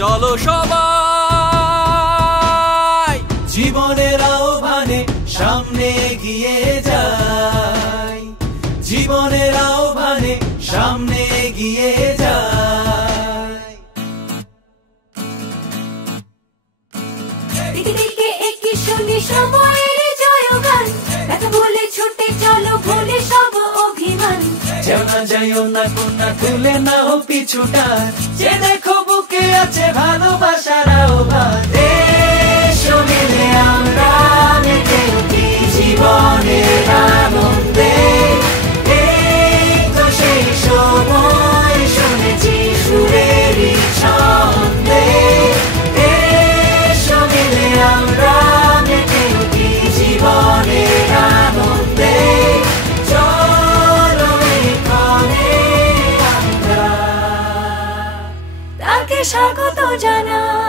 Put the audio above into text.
চলো সবাই জীবনের আহ্বানে সামনে এগিয়ে যাই, জীবনের আহ্বানে সামনে এগিয়ে যাই। দিকে দিকে একই সঙ্গে সময়ের জয়গান, ব্যথা ভুলে ছুটে চলো ভুলে সব অভিমান। যেও না যাইও না কোনা তুলে নাও পিছুটা, যে দেখো বুকে আছে ভালোবাসার আহ্বান। এসো মিলে আমরা মেতে উঠি জীবনের আনন্দে, এই তো সেই সময় শুনেছি সুরেরই ছন্দে। এসো মিলে আমরা মেতে উঠি জীবনের আনন্দে, চলো এখানে আমরা তাকে স্বাগত জানাই।